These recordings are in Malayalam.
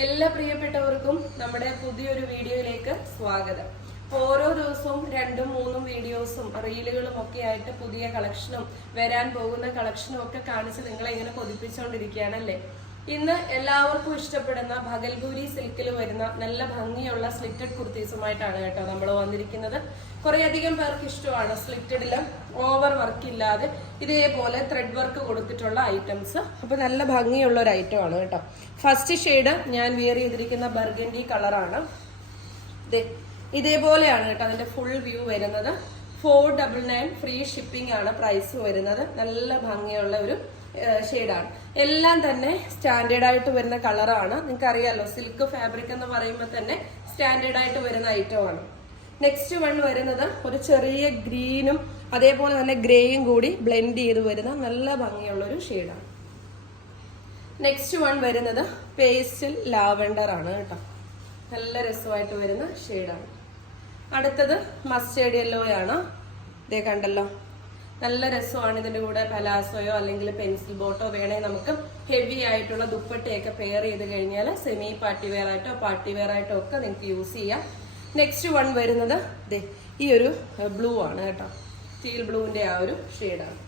എല്ലാ പ്രിയപ്പെട്ടവർക്കും നമ്മുടെ പുതിയൊരു വീഡിയോയിലേക്ക് സ്വാഗതം. ഓരോ ദിവസവും രണ്ടും മൂന്നും വീഡിയോസും റീലുകളും ഒക്കെ ആയിട്ട് പുതിയ കളക്ഷനും വരാൻ പോകുന്ന കളക്ഷനും ഒക്കെ കാണിച്ച് നിങ്ങളെ ഇങ്ങനെ കൊതിപ്പിച്ചുകൊണ്ടിരിക്കുകയാണല്ലേ ഇന്ന് എല്ലാവർക്കും ഇഷ്ടപ്പെടുന്ന ഭഗൽപൂരി സിൽക്കിൽ വരുന്ന നല്ല ഭംഗിയുള്ള സ്ലിറ്റഡ് കുർത്തീസുമായിട്ടാണ് കേട്ടോ നമ്മൾ വന്നിരിക്കുന്നത്. കുറേയധികം പേർക്ക് ഇഷ്ടമാണ് സ്ലിറ്റഡിൽ ഓവർ വർക്ക് ഇല്ലാതെ ഇതേപോലെ ത്രെഡ് വർക്ക് കൊടുത്തിട്ടുള്ള ഐറ്റംസ് അപ്പോൾ നല്ല ഭംഗിയുള്ള ഒരു ഐറ്റം ആണ് കേട്ടോ. ഫസ്റ്റ് ഷെയ്ഡ് ഞാൻ വിയർ ചെയ്തിരിക്കുന്ന ബർഗൻഡി കളറാണ് ഇതേപോലെയാണ് കേട്ടോ അതിന്റെ ഫുൾ വ്യൂ വരുന്നത്. Four double nine free shipping ആണ് പ്രൈസ് വരുന്നത്. നല്ല ഭംഗിയുള്ള ഒരു ഷെയ്ഡാണ് എല്ലാം തന്നെ സ്റ്റാൻഡേർഡ് ആയിട്ട് വരുന്ന കളറാണ് നിങ്ങൾക്ക് അറിയാലോ സിൽക്ക് ഫാബ്രിക് എന്ന് പറയുമ്പോൾ തന്നെ സ്റ്റാൻഡേർഡ് ആയിട്ട് വരുന്ന ഐറ്റമാണ് നെക്സ്റ്റ് വൺ വരുന്നത് ഒരു ചെറിയ ഗ്രീനും അതേപോലെ തന്നെ ഗ്രേയും കൂടി ബ്ലെൻഡ് ചെയ്ത് വരുന്ന നല്ല ഭംഗിയുള്ള ഒരു ഷെയ്ഡാണ് നെക്സ്റ്റ് വൺ വരുന്നത് പേസ്റ്റൽ ലാവെൻഡർ ആണ് കേട്ടോ. നല്ല രസമായിട്ട് വരുന്ന ഷെയ്ഡാണ് അടുത്തത് മസ്റ്റേർഡ് യെല്ലോ ആണ്. ഇതേ കണ്ടല്ലോ. നല്ല രസമാണ് ഇതിന്റെ കൂടെ പലാസോയോ അല്ലെങ്കിൽ പെൻസിൽ ബോട്ടോ വേണേ നമുക്ക് ഹെവി ആയിട്ടുള്ള ദുപ്പട്ടയൊക്കെ പെയർ ചെയ്ത് കഴിഞ്ഞാൽ സെമി പാർട്ടി വെയർ ആയിട്ടോ പാർട്ടി വെയർ ആയിട്ടോ ഒക്കെ നിങ്ങൾക്ക് യൂസ് ചെയ്യാം. നെക്സ്റ്റ് വൺ വരുന്നത് ദേ ഈ ഒരു ബ്ലൂ ആണ് കേട്ടോ. സ്റ്റീൽ ബ്ലൂവിന്റെ ആ ഒരു ഷെയ്ഡാണ്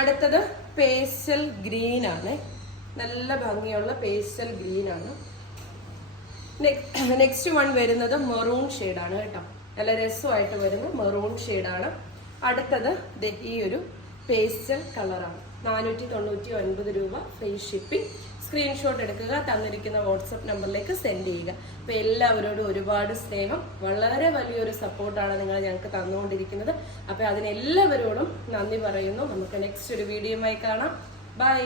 അടുത്തത് പേസ്റ്റൽ ഗ്രീൻ ആണ്. നല്ല ഭംഗിയുള്ള പേസ്റ്റൽ ഗ്രീൻ ആണ്. നെക്സ്റ്റ് വൺ വരുന്നത് മെറൂൺ ആണ് കേട്ടോ. നല്ല രസമായിട്ട് വരുന്ന മെറൂൺ ആണ്. അടുത്തത് ഈ ഒരു പേസ്റ്റൽ കളറാണ് നാനൂറ്റി തൊണ്ണൂറ്റി ഒൻപത് രൂപ ഫ്രീ ഷിപ്പിംഗ് സ്ക്രീൻഷോട്ട് എടുക്കുക തന്നിരിക്കുന്ന വാട്സപ്പ് നമ്പറിലേക്ക് സെൻഡ് ചെയ്യുക. അപ്പോൾ എല്ലാവരോടും ഒരുപാട് സ്നേഹം. വളരെ വലിയൊരു സപ്പോർട്ടാണ് നിങ്ങൾ ഞങ്ങൾക്ക് തന്നുകൊണ്ടിരിക്കുന്നത്. അപ്പോൾ അതിനെല്ലാവരോടും നന്ദി പറയുന്നു. നമുക്ക് നെക്സ്റ്റ് ഒരു വീഡിയോയുമായി കാണാം. ബൈ